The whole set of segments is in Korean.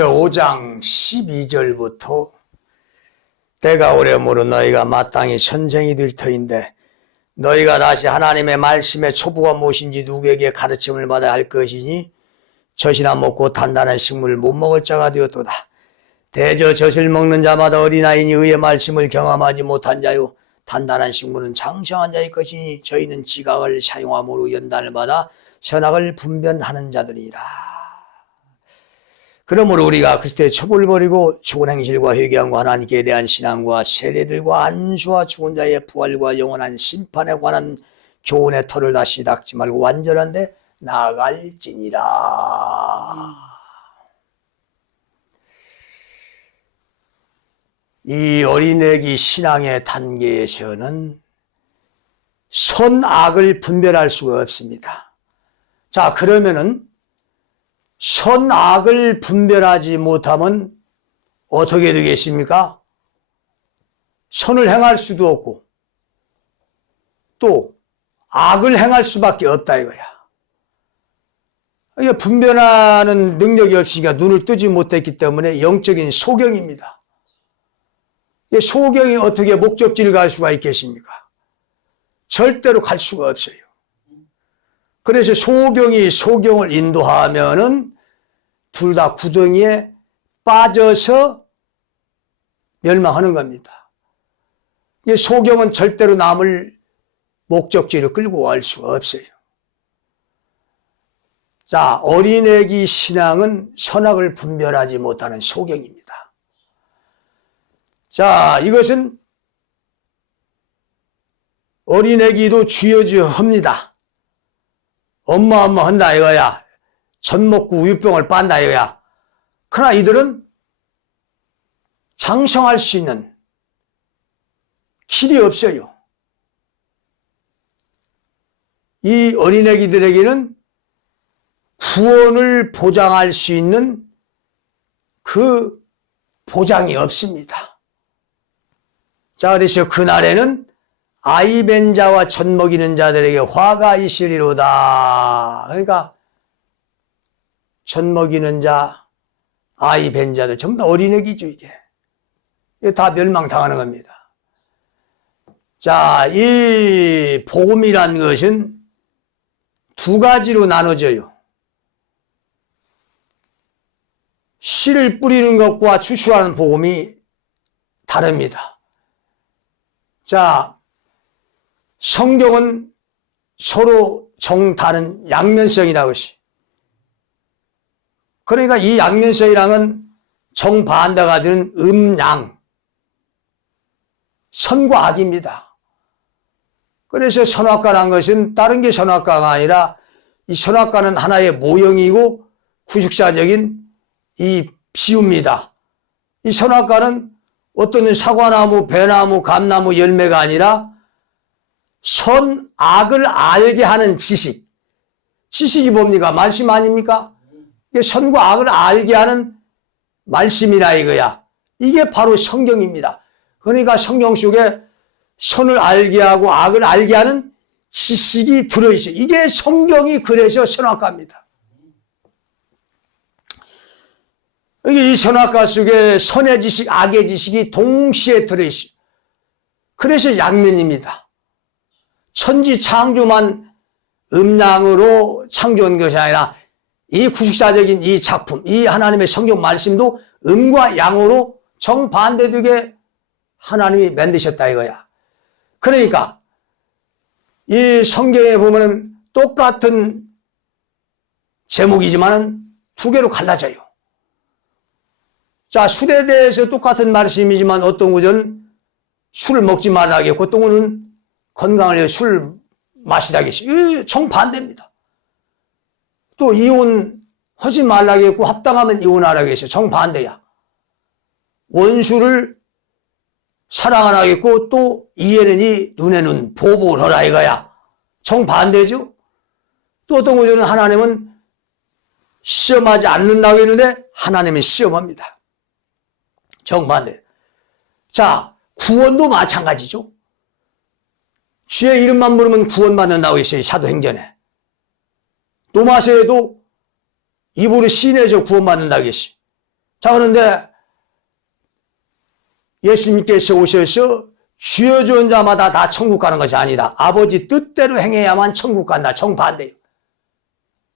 5장 12절부터 때가 오려므로 너희가 마땅히 선생이 될 터인데 너희가 다시 하나님의 말씀의 초부가 무엇인지 누구에게 가르침을 받아야 할 것이니 젖이나 먹고 단단한 식물을 못 먹을 자가 되었도다. 대저 젖을 먹는 자마다 어린아이니 의의 말씀을 경험하지 못한 자요 단단한 식물은 장성한 자의 것이니 저희는 지각을 사용함으로 연단을 받아 선악을 분별하는 자들이라. 그러므로 우리가 그리스도의 첩을 버리고 죽은 행실과 회개함과 하나님께 대한 신앙과 세례들과 안수와 죽은 자의 부활과 영원한 심판에 관한 교훈의 터를 다시 닦지 말고 완전한데 나아갈지니라. 이 어린애기 신앙의 단계에서는 선악을 분별할 수가 없습니다. 자, 그러면은 선악을 분별하지 못하면 어떻게 되겠습니까? 선을 행할 수도 없고 또 악을 행할 수밖에 없다 이거야. 이게 분별하는 능력이 없으니까 눈을 뜨지 못했기 때문에 영적인 소경입니다. 이 소경이 어떻게 목적지를 갈 수가 있겠습니까? 절대로 갈 수가 없어요. 그래서 소경이 소경을 인도하면은 둘 다 구덩이에 빠져서 멸망하는 겁니다. 이 소경은 절대로 남을 목적지를 끌고 갈 수가 없어요. 자, 어린애기 신앙은 선악을 분별하지 못하는 소경입니다. 자, 이것은 어린애기도 주여 합니다. 엄마 한다 이거야. 젖 먹고 우유병을 빤다 이거야. 그러나 이들은 장성할 수 있는 길이 없어요. 이 어린애기들에게는 구원을 보장할 수 있는 그 보장이 없습니다. 자, 그래서 그날에는 아이 벤 자와 젖 먹이는 자들에게 화가 있으리로다. 그러니까 젖 먹이는 자, 아이 벤 자들 전부 다 어린애기죠 이게. 다 멸망당하는 겁니다. 자, 이 복음이란 것은 두 가지로 나눠져요. 씨를 뿌리는 것과 추수하는 복음이 다릅니다. 자, 성경은 서로 정다른 양면성이라고 했어요. 그러니까 이 양면성이랑은 정반대가 되는 음양, 선과 악입니다. 그래서 선악과란 것은 다른 게 선악과가 아니라 이 선악과는 하나의 모형이고 구식사적인 이 비유입니다. 이 선악과는 어떤 사과나무, 배나무, 감나무 열매가 아니라 선, 악을 알게 하는 지식. 지식이 뭡니까? 말씀 아닙니까? 선과 악을 알게 하는 말씀이라 이거야. 이게 바로 성경입니다. 그러니까 성경 속에 선을 알게 하고 악을 알게 하는 지식이 들어있어요. 이게 성경이 그래서 선악과입니다. 이 선악과 속에 선의 지식, 악의 지식이 동시에 들어있어요. 그래서 양면입니다. 천지 창조만 음양으로 창조한 것이 아니라 이 구식사적인 이 작품, 이 하나님의 성경 말씀도 음과 양으로 정반대되게 하나님이 만드셨다 이거야. 그러니까 이 성경에 보면은 똑같은 제목이지만은 두 개로 갈라져요. 자, 술에 대해서 똑같은 말씀이지만 어떤 구절은 술을 먹지 말라겠고 어떤 구는 건강을 위해 술 마시라겠어요. 정반대입니다. 또 이혼하지 말라겠고 합당하면 이혼하라겠어요. 정반대야. 원수를 사랑하라겠고 또 이에는 이 눈에는 보복을 하라 이거야. 정반대죠. 또 어떤 구절은 하나님은 시험하지 않는다고 했는데 하나님은 시험합니다. 정반대. 자, 구원도 마찬가지죠. 주의 이름만 부르면 구원받는다고 했어요. 사도행전에. 도마세에도 입으로 시인해서 구원받는다고 했어요. 자, 그런데 예수님께서 오셔서 주여 주는 자마다 다 천국 가는 것이 아니다. 아버지 뜻대로 행해야만 천국 간다. 정반대요.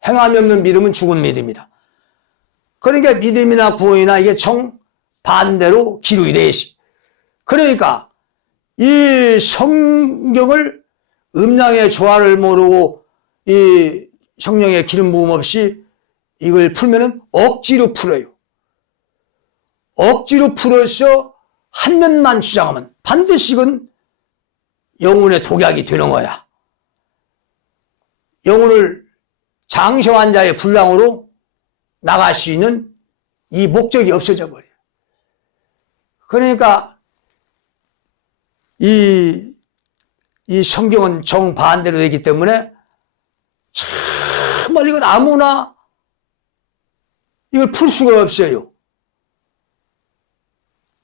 행함이 없는 믿음은 죽은 믿음이다. 그러니까 믿음이나 구원이나 이게 정반대로 기록이 되어 있어요. 그러니까 이 성경을 음양의 조화를 모르고 이 성령의 기름 부음 없이 이걸 풀면은 억지로 풀어요. 억지로 풀어서 한 면만 주장하면 반드시 이건 영혼의 독약이 되는 거야. 영혼을 장성한 자의 분량으로 나갈 수 있는 이 목적이 없어져 버려요. 그러니까 이 성경은 정반대로 되기 때문에 정말 이건 아무나 이걸 풀 수가 없어요.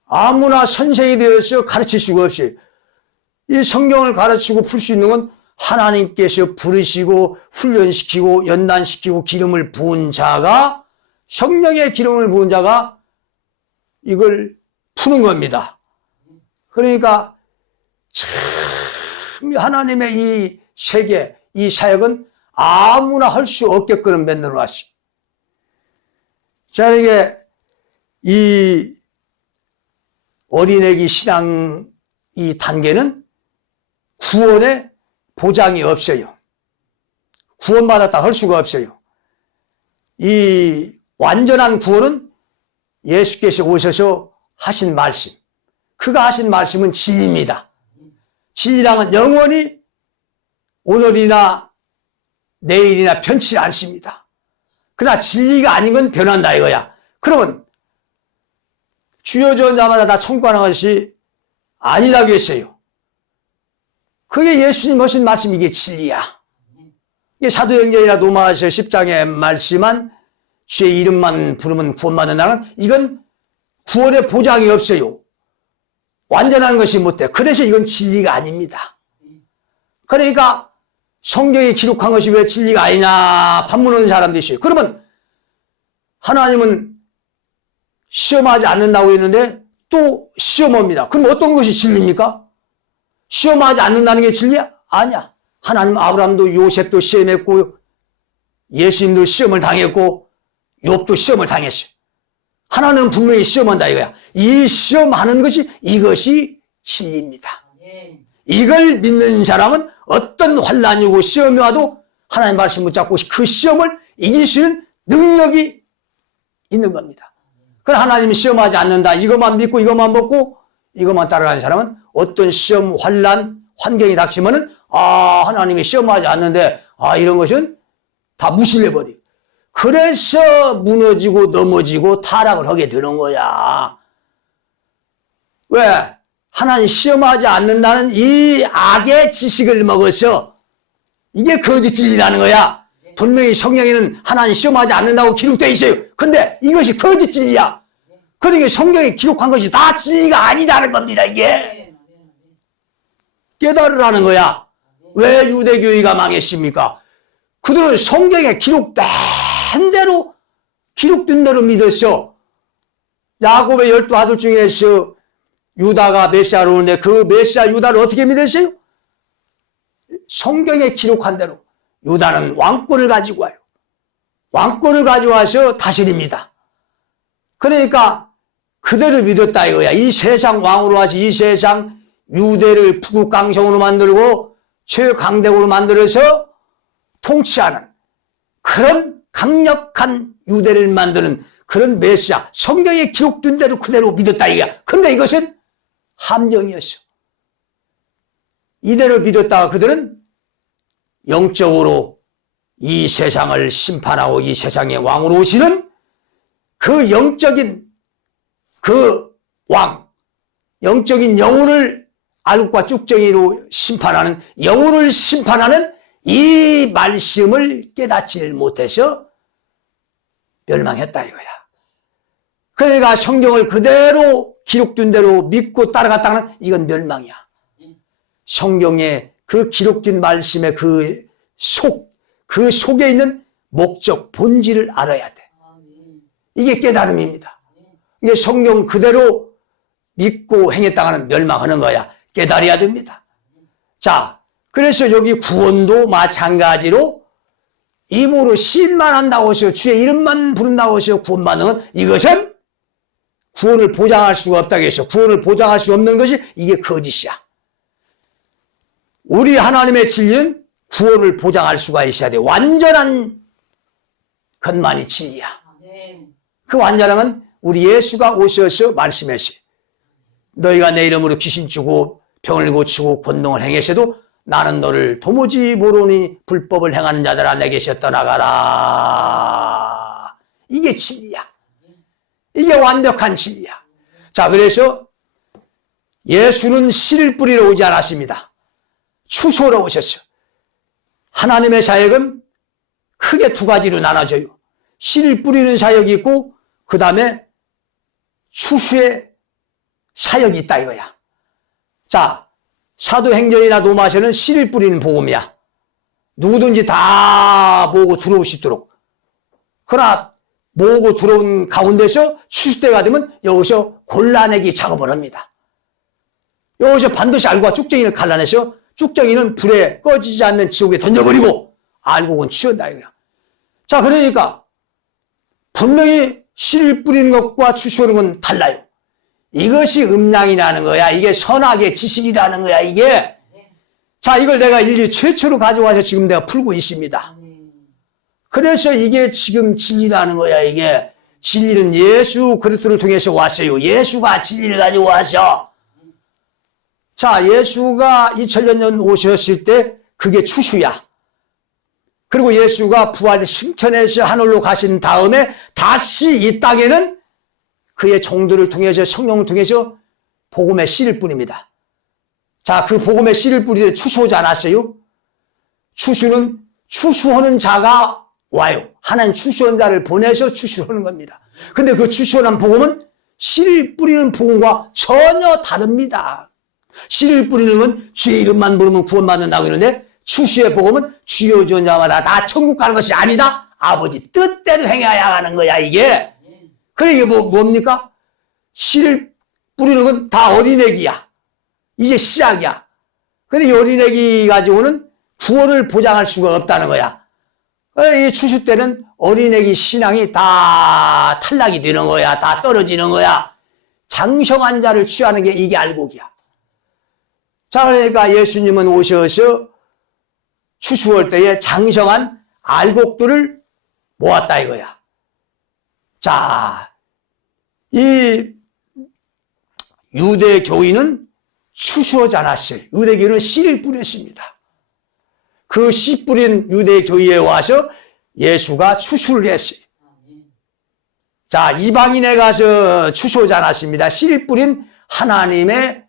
아무나 선생이 되어서 가르칠 수가 없어요. 이 성경을 가르치고 풀 수 있는 건 하나님께서 부르시고 훈련시키고 연단시키고 기름을 부은 자가, 성령의 기름을 부은 자가 이걸 푸는 겁니다. 그러니까 참 하나님의 이 세계, 이 사역은 아무나 할 수 없게끔 만들어 놨어요. 자, 이게 이 어린애기 신앙 이 단계는 구원의 보장이 없어요. 구원받았다 할 수가 없어요. 이 완전한 구원은 예수께서 오셔서 하신 말씀, 그가 하신 말씀은 진리입니다. 진리랑은 영원히 오늘이나 내일이나 변치 않습니다. 그러나 진리가 아닌 건 변한다 이거야. 그러면 주여 주는 자마다 다 천국 가는 것이 아니라고 했어요. 그게 예수님 하신 말씀, 이게 진리야. 이게 사도행전이나 로마서 10장에 말씀한 주의 이름만 부르면 구원받는다는, 이건 구원의 보장이 없어요. 완전한 것이 못돼. 그래서 이건 진리가 아닙니다. 그러니까 성경에 기록한 것이 왜 진리가 아니냐 반문하는 사람도 있어요. 그러면 하나님은 시험하지 않는다고 했는데 또 시험합니다. 그럼 어떤 것이 진리입니까? 시험하지 않는다는 게 진리야? 아니야. 하나님 아브라함도 요셉도 시험했고 예수님도 시험을 당했고 욥도 시험을 당했어요. 하나님은 분명히 시험한다 이거야. 이 시험하는 것이, 이것이 진리입니다. 이걸 믿는 사람은 어떤 환난이고 시험이 와도 하나님 말씀 붙잡고 그 시험을 이길 수 있는 능력이 있는 겁니다. 그럼 하나님이 시험하지 않는다, 이것만 믿고 이것만 먹고 이것만 따라가는 사람은 어떤 시험, 환난, 환경이 닥치면은 하나님이 시험하지 않는데 이런 것은 다 무시해버려. 그래서 무너지고 넘어지고 타락을 하게 되는 거야. 왜? 하나님 시험하지 않는다는 이 악의 지식을 먹어서, 이게 거짓 진리라는 거야. 분명히 성경에는 하나님 시험하지 않는다고 기록되어 있어요. 근데 이것이 거짓 진리야. 그러니까 성경에 기록한 것이 다 진리가 아니라는 겁니다, 이게. 깨달으라는 거야. 왜 유대교회가 망했습니까? 그들은 성경에 기록된 대로, 기록된 대로 믿었어. 야곱의 12아들 중에서 유다가 메시아로 오는데 그 메시아 유다를 어떻게 믿었어요? 성경에 기록한 대로. 유다는 왕권을 가지고 와요. 왕권을 가져와서 다스립니다. 그러니까 그대로 믿었다 이거야. 이 세상 왕으로 와서 이 세상 유대를 북극강성으로 만들고 최강대국으로 만들어서 통치하는 그런 강력한 유대를 만드는 그런 메시아, 성경에 기록된 대로 그대로 믿었다 이거야. 그런데 이것은 함정이었어. 이대로 믿었다가 그들은 영적으로 이 세상을 심판하고 이 세상의 왕으로 오시는 그 영적인 그 왕, 영적인 영혼을 알곡과 쭉정이로 심판하는, 영혼을 심판하는 이 말씀을 깨닫지를 못해서 멸망했다 이거야. 그러니까 성경을 그대로 기록된 대로 믿고 따라갔다는, 이건 멸망이야. 성경에 그 기록된 말씀의 그 속에 있는 목적, 본질을 알아야 돼. 이게 깨달음입니다. 이게 성경 그대로 믿고 행했다가는 멸망하는 거야. 깨달아야 됩니다. 자, 그래서 여기 구원도 마찬가지로 입으로 시인만 한다고 해서 주의 이름만 부른다고 해서 구원받는 이것은 구원을 보장할 수가 없다고 해서 구원을 보장할 수 없는 것이 이게 거짓이야. 우리 하나님의 진리는 구원을 보장할 수가 있어야 돼. 완전한 것만이 진리야. 그 완전한 건 우리 예수가 오셔서 말씀하시. 너희가 내 이름으로 귀신 주고 병을 고치고 권능을 행하셔도 나는 너를 도무지 모르니 불법을 행하는 자들아 내게서 떠나가라. 이게 진리야. 이게 완벽한 진리야. 자, 그래서 예수는 씨를 뿌리러 오지 않았습니다. 추수하러 오셨어요. 하나님의 사역은 크게 두 가지로 나눠져요. 씨를 뿌리는 사역이 있고 그 다음에 추수의 사역이 있다 이거야. 자, 사도행전이나 로마서는 씨를 뿌리는 복음이야. 누구든지 다 모으고 들어올 수 있도록. 그러나 모으고 들어온 가운데서 추수 때가 되면 여기서 골라내기 작업을 합니다. 여기서 반드시 알고와 쭉정이를 갈라내서 쭉정이는 불에 꺼지지 않는 지옥에 던져버리고 알곡은 치운다 이거야. 자, 그러니까 분명히 씨를 뿌리는 것과 추수하는 건 달라요. 이것이 음양이라는 거야. 이게 선악의 지식이라는 거야, 이게. 자, 이걸 내가 인류 최초로 가져와서 지금 내가 풀고 있습니다. 그래서 이게 지금 진리라는 거야, 이게. 진리는 예수 그리스도를 통해서 왔어요. 예수가 진리를 가지고 와서. 자, 예수가 2000년 전 오셨을 때 그게 추수야. 그리고 예수가 부활 승천해서 하늘로 가신 다음에 다시 이 땅에는 그의 종들을 통해서 성령을 통해서 복음의 씨를 뿌립니다. 자, 그 복음의 씨를 뿌리되 추수하지 않았어요? 추수는 추수하는 자가 와요. 하나님 추수한 자를 보내서 추수하는 겁니다. 근데 그 추수한 복음은 씨를 뿌리는 복음과 전혀 다릅니다. 씨를 뿌리는 건 주의 이름만 부르면 구원받는다고 그러는데 추수의 복음은 주여 주는 자마다 다 천국 가는 것이 아니다. 아버지 뜻대로 행해야 하는 거야, 이게. 그래, 이게 뭡니까? 씨를 뿌리는 건 다 어린애기야. 이제 시작이야. 근데 이 어린애기 가지고는 구원을 보장할 수가 없다는 거야. 이 추수 때는 어린애기 신앙이 다 탈락이 되는 거야. 다 떨어지는 거야. 장성한 자를 취하는 게 이게 알곡이야. 자, 그러니까 예수님은 오셔서 추수할 때에 장성한 알곡들을 모았다 이거야. 자, 이 유대 교인은 추수하지 않았어요. 유대 교인은 씨를 뿌렸습니다. 그 씨 뿌린 유대 교회에 와서 예수가 추수를 했어요. 자, 이방인에 가서 추수하지 않았습니다. 씨를 뿌린 하나님의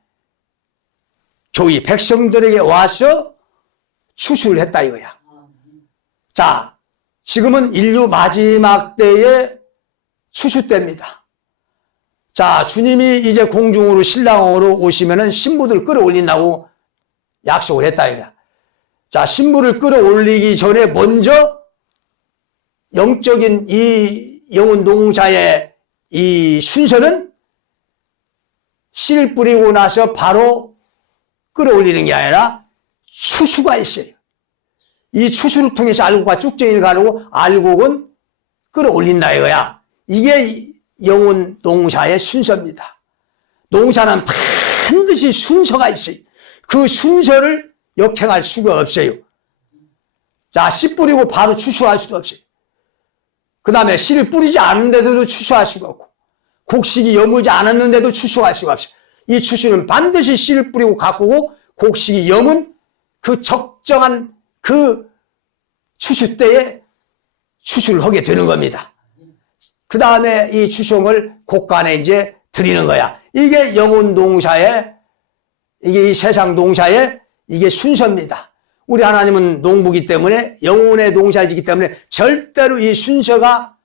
교회 백성들에게 와서 추수를 했다 이거야. 자, 지금은 인류 마지막 때의 추수 때입니다. 자, 주님이 이제 공중으로 신랑으로 오시면은 신부들 끌어올린다고 약속을 했다 이거야. 자, 신부를 끌어올리기 전에 먼저 영적인 이 영혼 농사의 이 순서는 씨를 뿌리고 나서 바로 끌어올리는 게 아니라 추수가 있어요. 이 추수를 통해서 알곡과 쭉정이를 가르고 알곡은 끌어올린다 이거야. 이게 영혼 농사의 순서입니다. 농사는 반드시 순서가 있어요. 그 순서를 역행할 수가 없어요. 자, 씨 뿌리고 바로 추수할 수도 없어요. 그 다음에 씨를 뿌리지 않은데도 추수할 수가 없고 곡식이 여물지 않았는데도 추수할 수가 없어요. 이 추수는 반드시 씨를 뿌리고 가꾸고 곡식이 여문 그 적정한 그 추수 때에 추수를 하게 되는 겁니다. 그 다음에 이 추수를 곡간에 이제 드리는 거야. 이게 영혼 농사의, 이게 이 세상 농사의 이게 순서입니다. 우리 하나님은 농부기 때문에 영혼의 농사를 짓기 때문에 절대로 이 순서가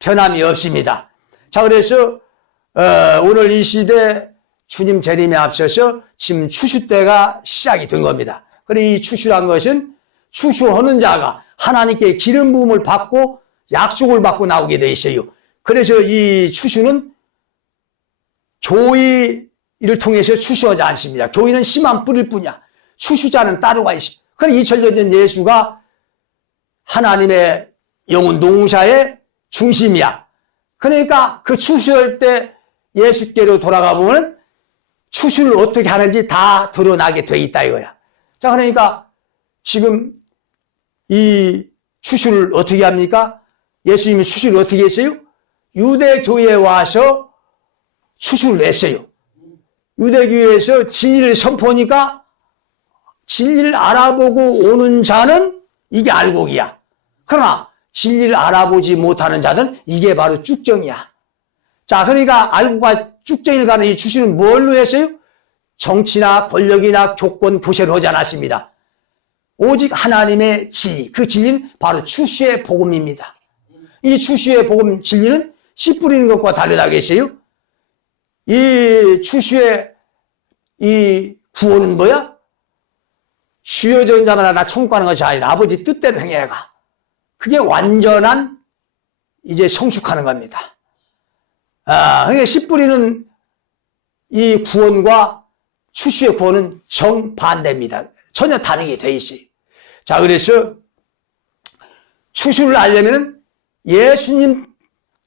변함이 없습니다. 자, 그래서 오늘 이 시대 주님 재림에 앞서서 지금 추수 때가 시작이 된 겁니다. 그리고 이 추수란 것은 추수하는 자가 하나님께 기름 부음을 받고 약속을 받고 나오게 돼 있어요. 그래서 이 추수는 교의를 통해서 추수하지 않습니다. 교의는 씨만 뿌릴 뿐이야. 추수자는 따로가 있어. 그러니까 2000년 전 예수가 하나님의 영혼 농사의 중심이야. 그러니까 그 추수할 때 예수께로 돌아가 보면 추수를 어떻게 하는지 다 드러나게 돼 있다 이거야. 자, 그러니까 지금 이 추수를 어떻게 합니까? 예수님이 추수를 어떻게 했어요? 유대교회에 와서 추수를 했어요. 유대교회에서 진리를 선포하니까 진리를 알아보고 오는 자는 이게 알곡이야. 그러나 진리를 알아보지 못하는 자는 이게 바로 쭉정이야. 자, 그러니까 알곡과 쭉정이를 가는 이 추수는 뭘로 했어요? 정치나 권력이나 교권, 교세를 하지 않았습니다. 오직 하나님의 진리, 그 진리는 바로 추수의 복음입니다. 이 추수의 복음 진리는 씨 뿌리는 것과 다르다겠어요? 이 추수의 이 구원은 뭐야? 주여진 자마다 나 천국 가는 것이 아니라 아버지 뜻대로 행해가. 그게 완전한 이제 성숙하는 겁니다. 그러니까 씨 뿌리는 이 구원과 추수의 구원은 정반대입니다. 전혀 다르게 돼 있어요. 자, 그래서 추수를 알려면 예수님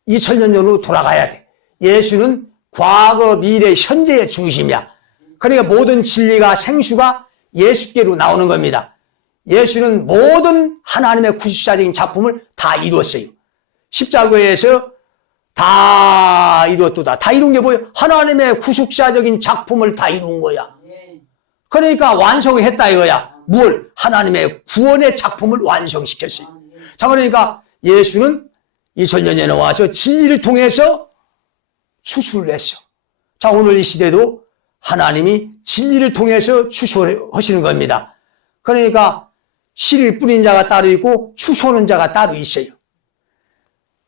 2000년 전으로 돌아가야 돼. 예수는 과거, 미래, 현재의 중심이야. 그러니까 모든 진리가 생수가 예수께로 나오는 겁니다. 예수는 모든 하나님의 구속사적인 작품을 다 이루었어요. 십자가에서 다 이루었도다. 다 이룬 게 뭐예요? 하나님의 구속사적인 작품을 다 이룬 거야. 그러니까 완성했다 이거야. 뭘? 하나님의 구원의 작품을 완성시켰어요. 자, 그러니까 예수는 2000년 전에 와서 진리를 통해서 추수를 했어. 자, 오늘 이 시대도 하나님이 진리를 통해서 추수하시는 겁니다. 그러니까 씨를 뿌린 자가 따로 있고 추수하는 자가 따로 있어요.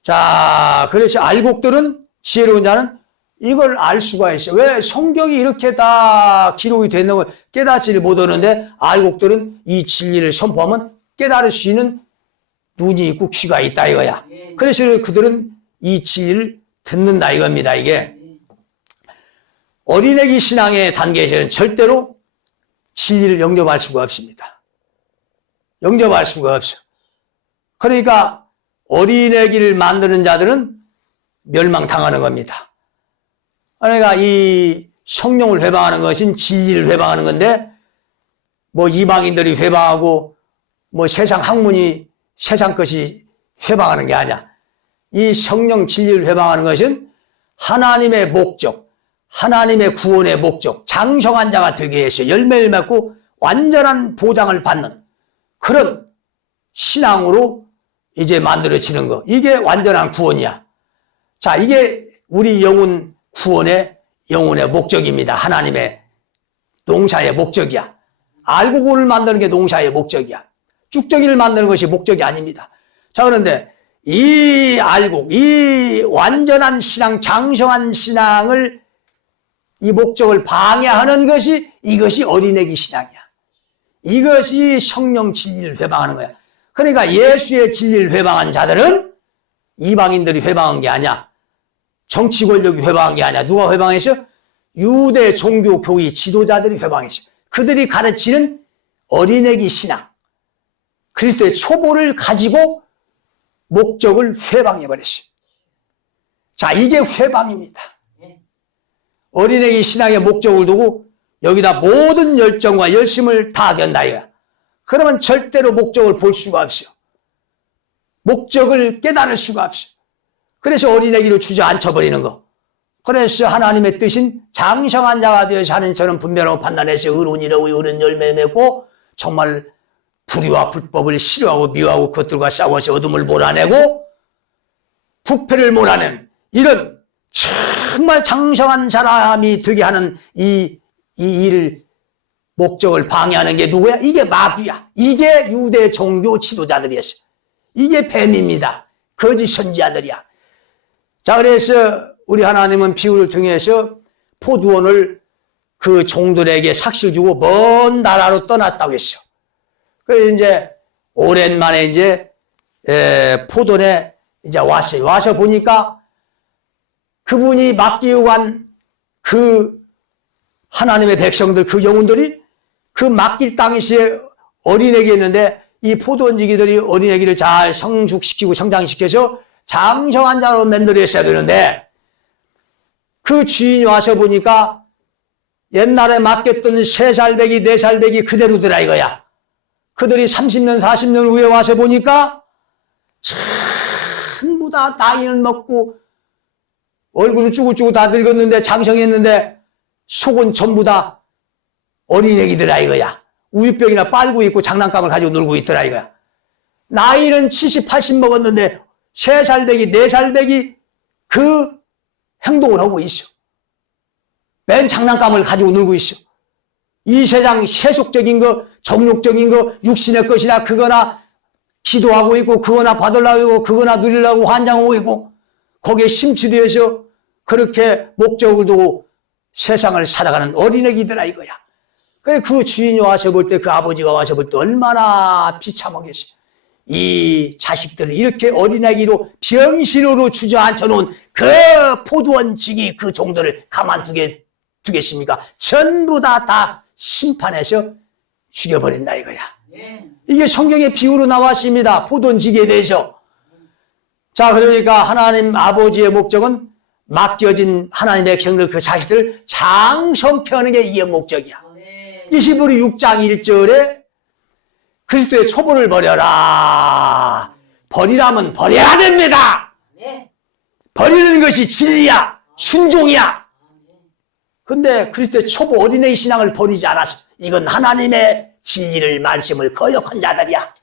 자, 그래서 알곡들은 지혜로운 자는 이걸 알 수가 있어요. 왜 성경이 이렇게 다 기록이 되는 걸 깨닫지를 못하는데 알곡들은 이 진리를 선포하면 깨달을 수 있는 눈이 있고 귀가 있다 이거야. 그래서 그들은 이 진리를 듣는다 이겁니다. 이게 어린애기 신앙의 단계에서는 절대로 진리를 영접할 수가 없습니다. 영접할 수가 없어. 그러니까 어린애기를 만드는 자들은 멸망당하는 겁니다. 그러니까 이 성령을 회방하는 것은 진리를 회방하는 건데 뭐 이방인들이 회방하고 뭐 세상 학문이 세상 것이 회방하는 게 아니야. 이 성령 진리를 회방하는 것은 하나님의 목적, 하나님의 구원의 목적, 장성한 자가 되게 해서 열매를 맺고 완전한 보장을 받는 그런 신앙으로 이제 만들어지는 거. 이게 완전한 구원이야. 자, 이게 우리 영혼 구원의 영혼의 목적입니다. 하나님의 농사의 목적이야. 알곡을 만드는 게 농사의 목적이야. 쭉정이를 만드는 것이 목적이 아닙니다. 자, 그런데 이 알곡, 이 완전한 신앙, 장성한 신앙을 이 목적을 방해하는 것이 이것이 어린애기 신앙이야. 이것이 성령 진리를 회방하는 거야. 그러니까 예수의 진리를 회방한 자들은 이방인들이 회방한 게 아니야. 정치 권력이 회방한 게 아니야. 누가 회방했어? 유대 종교 교회 지도자들이 회방했어. 그들이 가르치는 어린애기 신앙. 그리스도의 초보를 가지고 목적을 회방해버렸어. 자, 이게 회방입니다. 어린애기 신앙의 목적을 두고 여기다 모든 열정과 열심을 다하겠다 이거야. 그러면 절대로 목적을 볼 수가 없어. 목적을 깨달을 수가 없어. 그래서 어린애기를 주저앉혀버리는 거. 그래서 하나님의 뜻인 장성한 자가 되어서 하는 저는 분별하고 판단해서 의로운 일하고 의로운 열매 맺고 정말 불의와 불법을 싫어하고 미워하고 그것들과 싸워서 어둠을 몰아내고 부패를 몰아내는 이런 정말 장성한 사람이 되게 하는 이 일을 목적을 방해하는 게 누구야? 이게 마귀야. 이게 유대 종교 지도자들이었어. 이게 뱀입니다. 거짓 선지자들이야. 자, 그래서 우리 하나님은 비유를 통해서 포도원을 그 종들에게 삭시를 주고 먼 나라로 떠났다고 했어. 그래서 이제 오랜만에 이제 포도원에 이제 왔어요. 와서 보니까 그분이 맡기고 간 그 하나님의 백성들, 그 영혼들이 그 맡길 당시에 어린애기 있는데 이 포도원지기들이 어린애기를 잘 성숙시키고 성장시켜서 장성한 자로 만들어야 되는데 그 주인이 와서 보니까 옛날에 맡겼던 3살배기, 4살배기 그대로더라 이거야. 그들이 30년, 40년 후에 와서 보니까 전부 다 나이는 먹고 얼굴은 쭈글쭈글 다 늙었는데 장성했는데 속은 전부 다 어린애기더라 이거야. 우유병이나 빨고 있고 장난감을 가지고 놀고 있더라 이거야. 나이는 70, 80 먹었는데 3살배기, 4살배기 그 행동을 하고 있어. 맨 장난감을 가지고 놀고 있어. 이 세상 세속적인 거, 정욕적인 거, 육신의 것이나 그거나 기도하고 있고 그거나 받으려고 하고 그거나 누리려고 환장하고 있고 거기에 심취되어서 그렇게 목적을 두고 세상을 살아가는 어린애기더라 이거야. 그래 그 주인이 와서 볼 때 그 아버지가 와서 볼 때 얼마나 비참하겠어. 이 자식들을 이렇게 어린애기로 병신으로 주저앉혀 놓은 그 포도원지기 그 종들을 가만두겠습니까? 전부 다 심판해서 죽여버린다 이거야. 이게 성경의 비유로 나왔습니다. 포도원지기에 대해서. 자, 그러니까 하나님 아버지의 목적은 맡겨진 하나님의 백성들 그 자식들을 장성케하는 게 이게 목적이야. 히브리 6장 1절에 그리스도의 초보를 버려라. 버리라면 버려야 됩니다. 버리는 것이 진리야. 순종이야. 근데 그리스도의 초보 어린애의 신앙을 버리지 않았어. 이건 하나님의 진리를 말씀을 거역한 자들이야.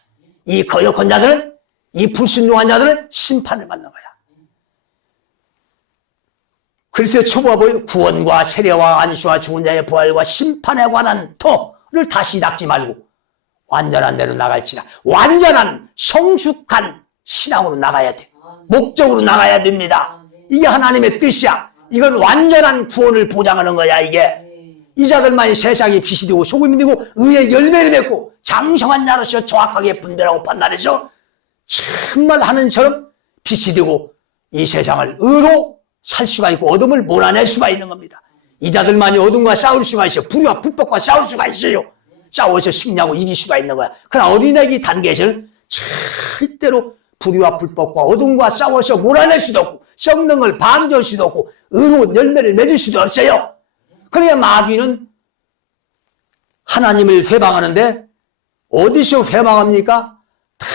이 거역한 자들은 이 불순종한 자들은 심판을 받는 거야. 그리스도의 초보가 구원과 세례와 안수와 죽은 자의 부활과 심판에 관한 터를 다시 닦지 말고 완전한 데로 나갈지라. 완전한 성숙한 신앙으로 나가야 돼. 목적으로 나가야 됩니다. 이게 하나님의 뜻이야. 이건 완전한 구원을 보장하는 거야 이게. 이 자들만이 세상에 빛이 되고 소금이 되고 의의 열매를 맺고 장성한 자로서 정확하게 분별하고 판단해서 정말 하늘처럼 빛이 되고 이 세상을 의로 살 수가 있고 어둠을 몰아낼 수가 있는 겁니다. 이 자들만이 어둠과 싸울 수가 있어요. 불의와 불법과 싸울 수가 있어요. 싸워서 승리하고 이길 수가 있는 거야. 그러나 어린애기 단계에서는 절대로 불의와 불법과 어둠과 싸워서 몰아낼 수도 없고 성령을 방조할 수도 없고 의로운 열매를 맺을 수도 없어요. 그래야 마귀는 하나님을 회방하는데 어디서 회방합니까? 다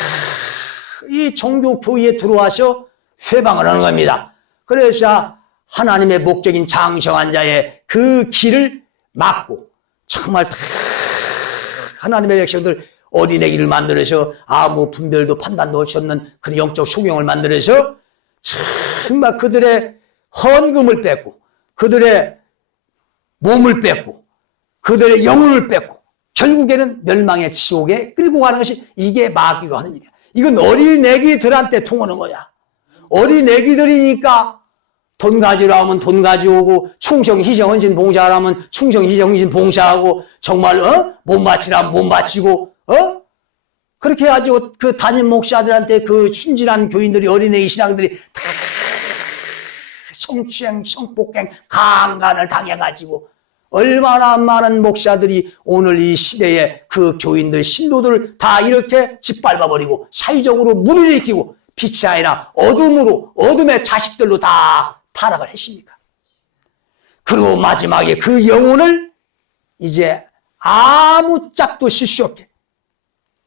이 종교 교회에 들어와서 회방을 하는 겁니다. 그래서 하나님의 목적인 장성한 자의 그 길을 막고 정말 다 하나님의 백성들 어린애기를 만들어서 아무 분별도 판단도 할 수 없는 그런 영적 소경을 만들어서 정말 그들의 헌금을 뺏고 그들의 몸을 뺏고 그들의 영혼을 뺏고 결국에는 멸망의 지옥에 끌고 가는 것이 이게 마귀가 하는 일이야. 이건 어린애기들한테 통하는 거야. 어린애기들이니까 돈 가지러 하면 돈 가져오고 충성, 희생, 헌신, 봉사하라면 충성, 희생, 헌신, 봉사하고 정말 못 바치라면 못 바치고 그렇게 해가지고 그 담임 목사들한테 그 순진한 교인들이 어린애기 신앙들이 다 성추행, 성폭행, 강간을 당해가지고 얼마나 많은 목사들이 오늘 이 시대에 그 교인들, 신도들을 다 이렇게 짓밟아버리고 사회적으로 물을 일으키고 빛이 아니라 어둠으로 어둠의 자식들로 다 타락을 했습니까? 그리고 마지막에 그 영혼을 이제 아무 짝도 실수 없게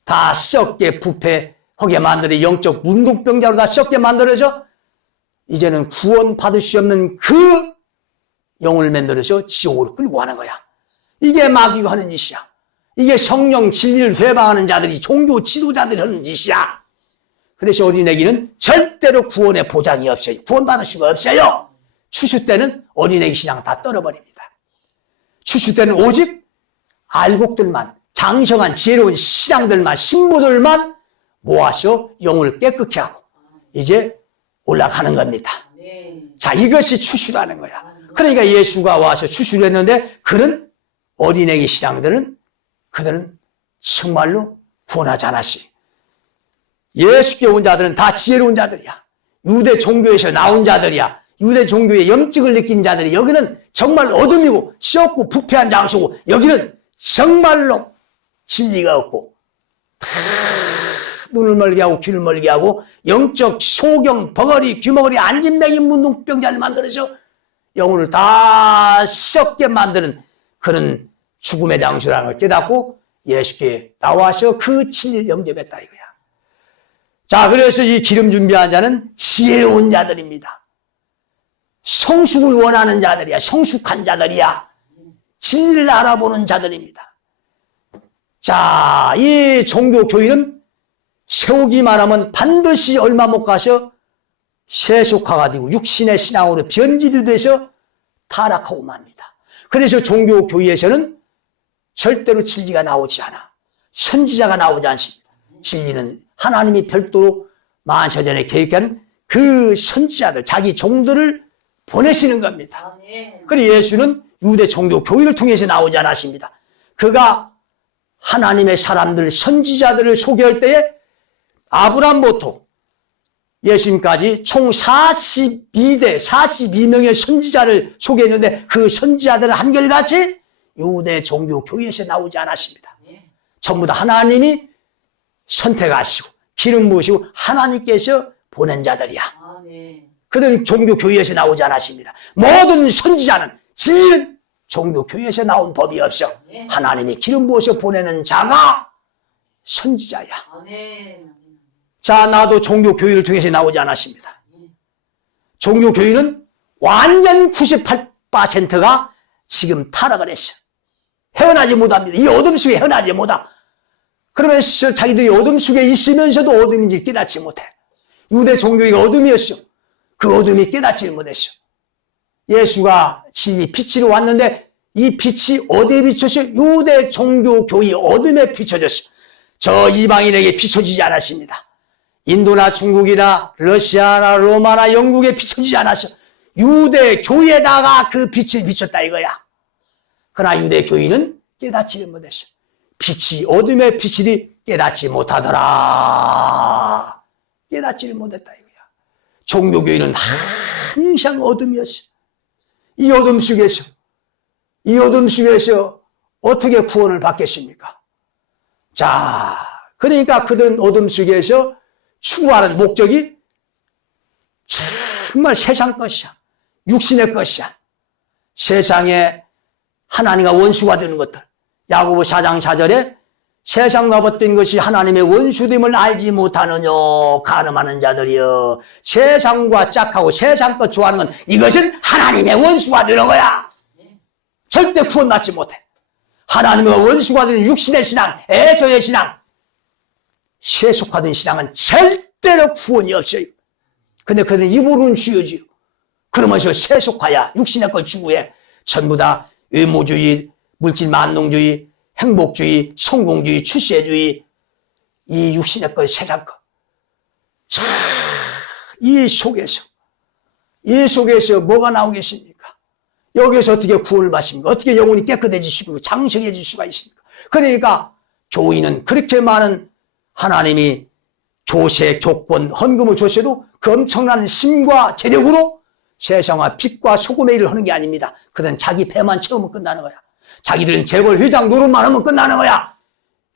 다 썩게 부패하게 만들어 영적 문둥병자로 다 썩게 만들어져 이제는 구원받을 수 없는 그 영혼을 만들어서 지옥으로 끌고 가는 거야. 이게 마귀가 하는 짓이야. 이게 성령 진리를 회방하는 자들이 종교 지도자들이 하는 짓이야. 그래서 어린애기는 절대로 구원의 보장이 없어요. 구원받을 수가 없어요. 추수 때는 어린애기 신앙 다 떨어버립니다. 추수 때는 오직 알곡들만 장성한 지혜로운 신앙들만 신부들만 모아서 영혼을 깨끗게 하고 이제 올라가는 겁니다. 자, 이것이 추수라는 거야. 그러니까 예수가 와서 추수를 했는데 그런 어린애기 신앙들은 그들은 정말로 구원하지 않았어요. 예수께 온 자들은 다 지혜로운 자들이야. 유대 종교에서 나온 자들이야. 유대 종교의 염증을 느낀 자들이 여기는 정말 어둠이고 썩고 부패한 장소고 여기는 정말로 진리가 없고 눈을 멀게 하고 귀를 멀게 하고 영적 소경, 벙어리, 귀머거리, 안진뱅이, 문둥병자를 만들어서 영혼을 다 썩게 만드는 그런 죽음의 장소라는 걸 깨닫고 예수께 나와서 그 진리를 영접했다 이거야. 자, 그래서 이 기름 준비한 자는 지혜로운 자들입니다. 성숙을 원하는 자들이야. 성숙한 자들이야. 진리를 알아보는 자들입니다. 자, 이 종교교인은 세우기만 하면 반드시 얼마 못 가서 세속화가 되고 육신의 신앙으로 변질이 돼서 타락하고 맙니다. 그래서 종교교회에서는 절대로 진리가 나오지 않아. 선지자가 나오지 않습니다. 진리는 하나님이 별도로 만세전에 계획한 그 선지자들, 자기 종들을 보내시는 겁니다. 그리고 예수는 유대 종교교회를 통해서 나오지 않았습니다. 그가 하나님의 사람들, 선지자들을 소개할 때에 아브람부터 예수님까지 총 42명의 선지자를 소개했는데 그 선지자들은 한결같이 유대 종교교회에서 나오지 않았습니다. 전부 다 하나님이 선택하시고 기름 부으시고 하나님께서 보낸 자들이야. 그들은 종교교회에서 나오지 않았습니다. 모든 선지자는 진리는 종교교회에서 나온 법이 없어. 하나님이 기름 부어서 보내는 자가 선지자야. 자, 나도 종교교회를 통해서 나오지 않았습니다. 종교교회는 완전 98%가 지금 타락을 했어. 헤어나지 못합니다. 이 어둠 속에 헤어나지 못하. 그러면서 자기들이 어둠 속에 있으면서도 어둠인지 깨닫지 못해. 유대 종교가 어둠이었어. 그 어둠이 깨닫지 못했어. 예수가 진리 빛으로 왔는데 이 빛이 어디에 비춰서 유대 종교교회 어둠에 비춰졌어. 저 이방인에게 비춰지지 않았습니다. 인도나 중국이나 러시아나 로마나 영국에 비춰지지 않았어. 유대 교회에다가 그 빛을 비췄다 이거야. 그러나 유대 교인은 깨닫지를 못했어. 빛이 어둠의 빛이 깨닫지 못하더라. 깨닫지를 못했다 이거야. 종교교인은 항상 어둠이었어. 이 어둠 속에서 어떻게 구원을 받겠습니까? 자, 그러니까 그들은 어둠 속에서 추구하는 목적이 정말 세상 것이야. 육신의 것이야. 세상에 하나님과 원수가 되는 것들. 야고보 4장 4절에 세상과 벗된 것이 하나님의 원수됨을 알지 못하느냐 간음하는 자들이여. 세상과 짝하고 세상 것 좋아하는 건 이것은 하나님의 원수가 되는 거야. 절대 구원받지 못해. 하나님의 원수가 되는 육신의 신앙, 에서의 신앙, 세속화된 신앙은 절대로 구원이 없어요. 근데 그들은 입으로는 주여지요. 그러면서 세속화야, 육신의 걸 추구해. 전부 다 외모주의, 물질 만능주의, 행복주의, 성공주의, 출세주의, 이 육신의 것, 세상 것. 자, 이 속에서 뭐가 나오겠습니까? 여기에서 어떻게 구원을 받습니까? 어떻게 영혼이 깨끗해지시고 장성해질 수가 있습니까? 그러니까 교인은 그렇게 많은 하나님이 조세, 교권, 헌금을 줬어도 그 엄청난 힘과 재력으로 세상과 빛과 소금의 일을 하는 게 아닙니다. 그들은 자기 배만 채우면 끝나는 거야. 자기들은 재벌 회장 노릇만 하면 끝나는 거야.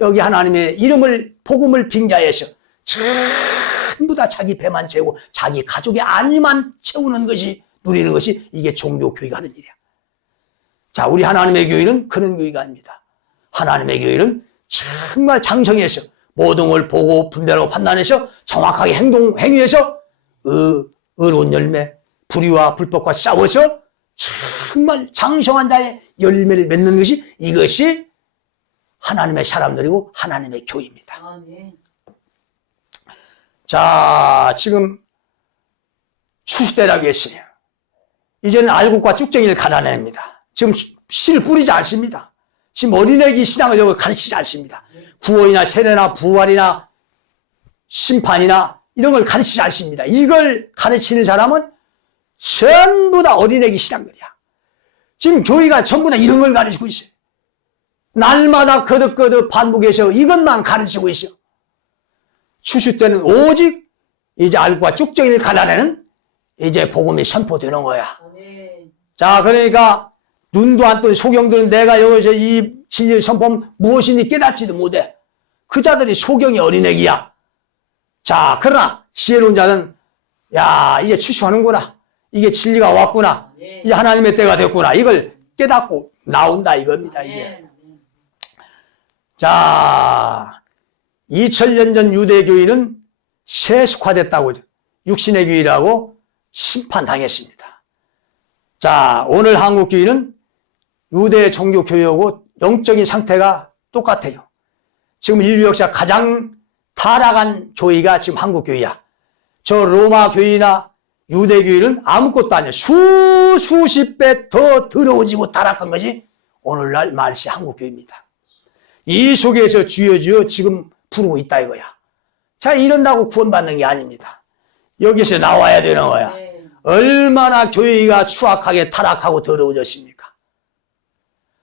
여기 하나님의 이름을 복음을 빙자해서 전부 다 자기 배만 채우고 자기 가족의 안위만 채우는 것이 누리는 것이 이게 종교교회가 하는 일이야. 자, 우리 하나님의 교회는 그런 교회가 아닙니다. 하나님의 교회는 정말 장성해서 모든 걸 보고 분별하고 판단해서 정확하게 행위해서 의로운 열매, 불의와 불법과 싸워서 정말 장성한 자의 열매를 맺는 것이 이것이 하나님의 사람들이고 하나님의 교회입니다. 아, 네. 자, 지금 추수때라고 했어요. 이제는 알곡과 쭉정이를 갈아냅니다. 지금 씨를 뿌리지 않습니다. 지금 어린애기 신앙을 여기 가르치지 않습니다. 구원이나 세례나 부활이나 심판이나 이런 걸 가르치지 않습니다. 이걸 가르치는 사람은 전부 다 어린애기 신앙들이야. 지금 교회가 전부 다 이런 걸 가르치고 있어요. 날마다 거듭거듭 반복해서 이것만 가르치고 있어. 추수 때는 오직 이제 알곡과 쭉정이를 갈아내는 이제 복음이 선포되는 거야. 아멘. 자, 그러니까 눈도 안 뜬 소경들은 내가 여기서 이 진리를 선포하면 무엇인지 깨닫지도 못해. 그 자들이 소경의 어린애기야. 자, 그러나 지혜로운 자는 야, 이제 추수하는구나. 이게 진리가 왔구나. 이제 하나님의 때가 됐구나. 이걸 깨닫고 나온다 이겁니다. 이게. 자, 2000년 전 유대교인은 세속화됐다고 육신의 교회라고 심판당했습니다. 자, 오늘 한국교회는 유대 종교 교회하고 영적인 상태가 똑같아요. 지금 인류 역사 가장 타락한 교회가 지금 한국교회야. 저 로마 교회나 유대교회는 아무것도 아니야. 수십 배 더 더러워지고 타락한 것이 오늘날 말시 한국교회입니다. 이 속에서 주여 주여 지금 부르고 있다 이거야. 자, 이런다고 구원받는 게 아닙니다. 여기서 나와야 되는 거야. 얼마나 교회가 추악하게 타락하고 더러워졌습니까?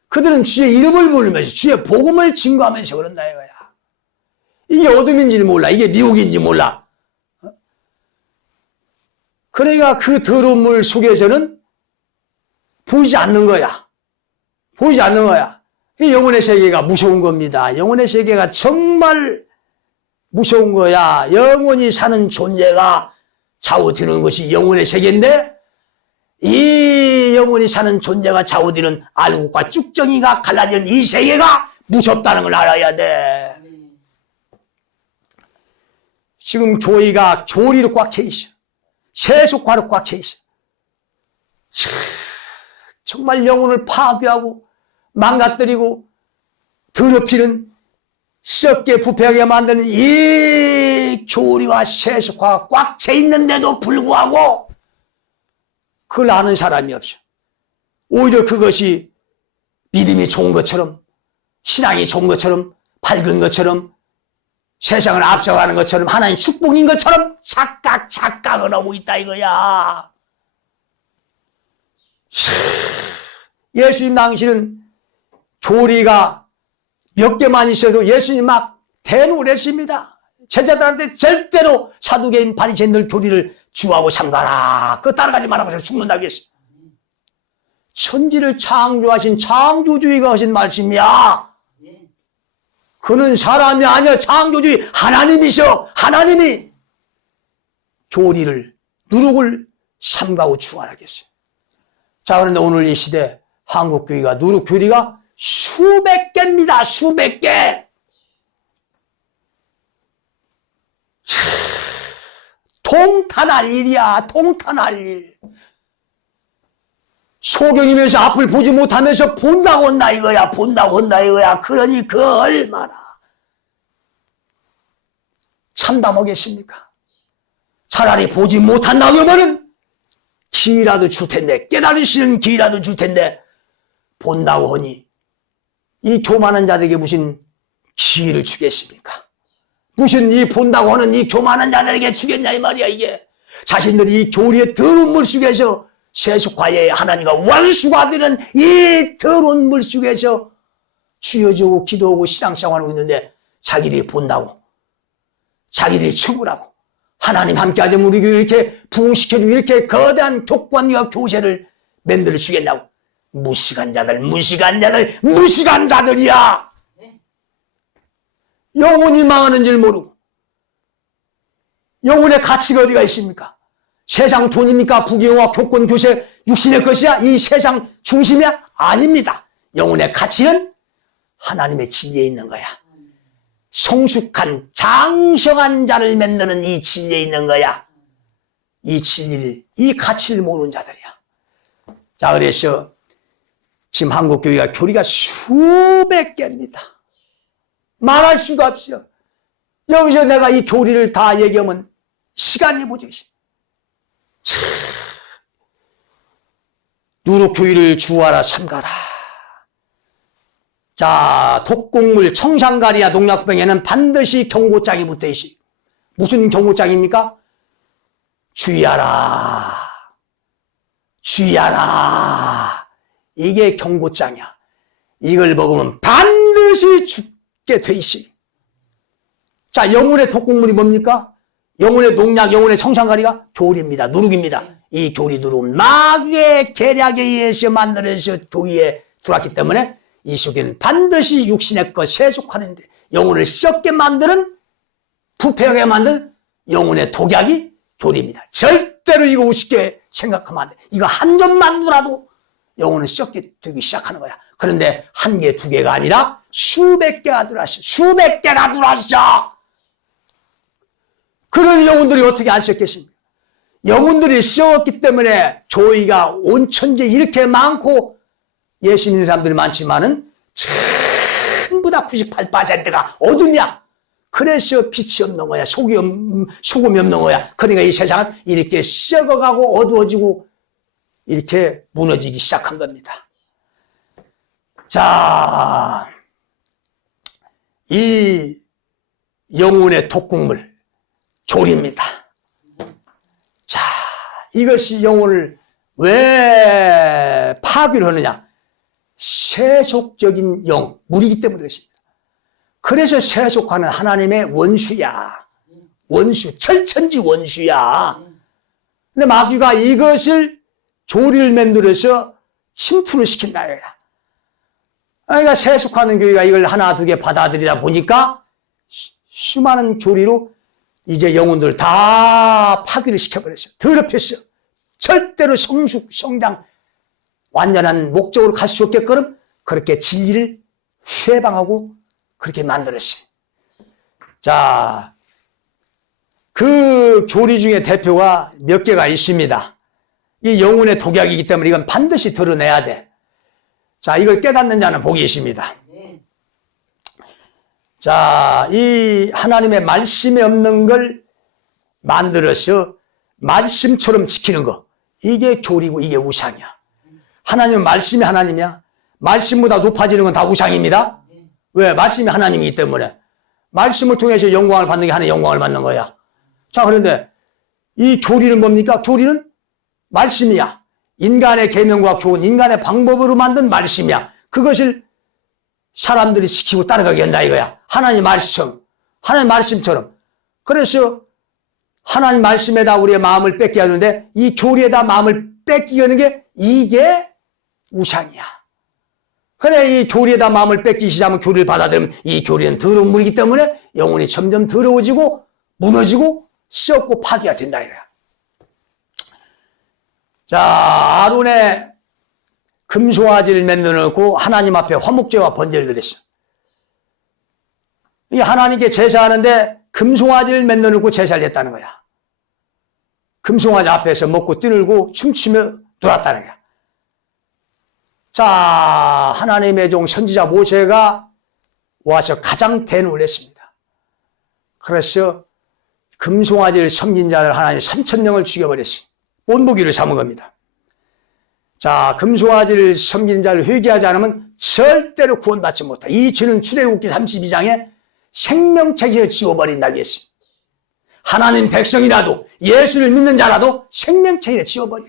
그들은 주의 이름을 부르면서 주의 복음을 증거하면서 그런다 이거야. 이게 어둠인지 몰라. 이게 미혹인지 몰라. 그러니까 그 더러운 물 속에서는 보이지 않는 거야. 보이지 않는 거야. 이 영혼의 세계가 무서운 겁니다. 영혼의 세계가 정말 무서운 거야. 영원히 사는 존재가 좌우되는 것이 영혼의 세계인데 이 영원히 사는 존재가 좌우되는 알곡과 쭉정이가 갈라지는 이 세계가 무섭다는 걸 알아야 돼. 지금 교회가 교리로 꽉 차 있어. 세속화로 꽉 차 있어. 정말 영혼을 파괴하고 망가뜨리고 더럽히는 썩게 부패하게 만드는 이 교리와 세속화가 꽉 차 있는데도 불구하고 그걸 아는 사람이 없어. 오히려 그것이 믿음이 좋은 것처럼 신앙이 좋은 것처럼 밝은 것처럼 세상을 앞서가는 것처럼 하나님 축복인 것처럼 착각을 하고 있다 이거야. 예수님 당시는 교리가 몇 개만 있어도 예수님 막 대놓을 했습니다. 제자들한테 절대로 사두개인 바리새인들 교리를 주하고 삼가라. 그거 따라가지 말아서 죽는다고 했어. 천지를 창조하신 창조주의가 하신 말씀이야. 그는 사람이 아니야. 창조주의 하나님이셔. 하나님이 교리를 누룩을 삼가고 주하라겠어요. 자, 그런데 오늘 이 시대 한국교회가 누룩 교리가 수백 개입니다. 수백 개. 통탄할 일이야. 통탄할 일. 소경이면서 앞을 보지 못하면서 본다고 한다 이거야. 본다고 한다 이거야. 그러니 그 얼마나 참담하겠습니까? 차라리 보지 못한다고 하면은 기회라도 줄 텐데, 깨달으시는 기회라도 줄 텐데, 본다고 하니 이 교만한 자들에게 무슨 기회를 주겠습니까? 무슨 이 본다고 하는 이 교만한 자들에게 주겠냐 이 말이야. 이게 자신들이 이 교리의 더러운 물속에서 세속화에 하나님과 원수가 되는 이 더러운 물속에서 쥐어주고 기도하고 신앙생활하고 있는데 자기들이 본다고 자기들이 청구라고 하나님 함께하자 우리 교회 이렇게 부흥시켜주고 이렇게 거대한 교권과 교세를 만들어 주겠냐고. 무식한 자들이야. 영혼이 망하는 줄 모르고 영혼의 가치가 어디가 있습니까? 세상 돈입니까? 부귀영화 교권 교세 육신의 것이야? 이 세상 중심이야? 아닙니다. 영혼의 가치는 하나님의 진리에 있는 거야. 성숙한 장성한 자를 만드는 이 진리에 있는 거야. 이 진리를 이 가치를 모르는 자들이야. 자, 그래서 지금 한국교회가 교리가 수백 개입니다. 말할 수가 없어. 여기서 내가 이 교리를 다 얘기하면 시간이 부족해. 누룩교회를 주하라 삼가라. 자, 독곡물 청산가리와 농약병에는 반드시 경고장이 붙어 있어. 무슨 경고장입니까? 주의하라. 주의하라. 이게 경고장이야. 이걸 먹으면 반드시 죽게 돼 있어. 자, 영혼의 독곡물이 뭡니까? 영혼의 농약, 영혼의 청산가리가 교리입니다. 누룩입니다. 이 교리들은 마귀의 계략에 의해서 만들어서 교회에 들어왔기 때문에 이 속에는 반드시 육신의 것 세속하는데 영혼을 썩게 만드는 부패하게 만든 영혼의 독약이 교리입니다. 절대로 이거 우습게 생각하면 안 돼. 이거 한 점만 두라도 영혼은 썩게 되기 시작하는 거야. 그런데 한 개, 두 개가 아니라 수백 개가 들어왔어. 수백 개가 들어왔어. 그런 영혼들이 어떻게 안 썩겠습니까? 영혼들이 썩었기 때문에 교회가 온 천지에 이렇게 많고 예수 믿는 사람들이 많지만은 전부 다 98%가 어둠이야. 그래서 빛이 없는 거야. 소금이 없는 거야. 그러니까 이 세상은 이렇게 썩어가고 어두워지고 이렇게 무너지기 시작한 겁니다. 자, 이 영혼의 독국물, 조리입니다. 자, 이것이 영혼을 왜 파괴를 하느냐? 세속적인 영, 물이기 때문에 그렇습니다. 그래서 세속하는 하나님의 원수야. 원수, 철천지 원수야. 근데 마귀가 이것을 조리를 만들어서 침투를 시킨다. 그러니까 세속하는 교회가 이걸 하나, 두 개 받아들이다 보니까 수많은 조리로 이제 영혼들 다 파괴를 시켜버렸어요. 더럽혔어. 절대로 성장, 완전한 목적으로 갈 수 없게끔 그렇게 진리를 회방하고 그렇게 만들었어요. 자, 그 교리 중에 대표가 몇 개가 있습니다. 이 영혼의 독약이기 때문에 이건 반드시 드러내야 돼. 자, 이걸 깨닫는 자는 복이 있습니다. 자, 이 하나님의 말씀이 없는 걸 만들어서 말씀처럼 지키는 거. 이게 교리고 이게 우상이야. 하나님은 말씀이 하나님이야. 말씀보다 높아지는 건 다 우상입니다. 왜? 말씀이 하나님이기 때문에. 말씀을 통해서 영광을 받는 게 하나님의 영광을 받는 거야. 자, 그런데 이 교리는 뭡니까? 교리는 말씀이야. 인간의 계명과 교훈, 인간의 방법으로 만든 말씀이야. 그것을 사람들이 지키고 따라가게 한다 이거야. 하나님 말씀처럼. 그래서 하나님 말씀에다 우리의 마음을 뺏게 하는데 이 교리에다 마음을 뺏기게 하는 게 이게 우상이야. 그래, 이 교리에다 마음을 뺏기기 시작하면 교리를 받아들이면 이 교리는 더러운 물이기 때문에 영혼이 점점 더러워지고 무너지고 썩고 파괴가 된다 이거야. 자, 아론의 금송아지를 만들어놓고 하나님 앞에 화목제와 번제를 드렸어. 이 하나님께 제사하는데 금송아지를 만들어놓고 제사를 했다는 거야. 금송아지 앞에서 먹고 뛰놀고 춤추며 놀았다는 거야. 자, 하나님의 종 선지자 모세가 와서 가장 대놓을 했습니다. 그래서 금송아지를 섬긴 자를 하나님 3,000명을 죽여버렸어요. 본보기를 삼은 겁니다. 자, 금송아지를 섬긴 자를 회개하지 않으면 절대로 구원받지 못한다. 이 죄는 출애굽기 32장에 생명책을 지워버린다고 했습니다. 하나님 백성이라도 예수를 믿는 자라도 생명책을 지워버려.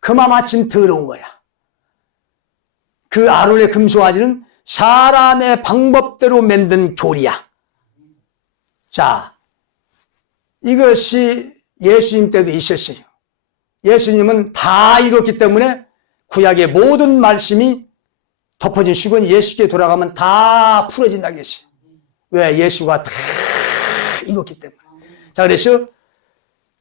그마마침 더러운 거야. 그 아론의 금송아지는 사람의 방법대로 만든 교리야. 자, 이것이 예수님 때도 있었어요. 예수님은 다 이뤘기 때문에 구약의 모든 말씀이 덮어진 수건이 예수께 돌아가면 다 풀어진다고 했어요. 왜? 예수가 다 이뤘기 때문에. 자, 그래서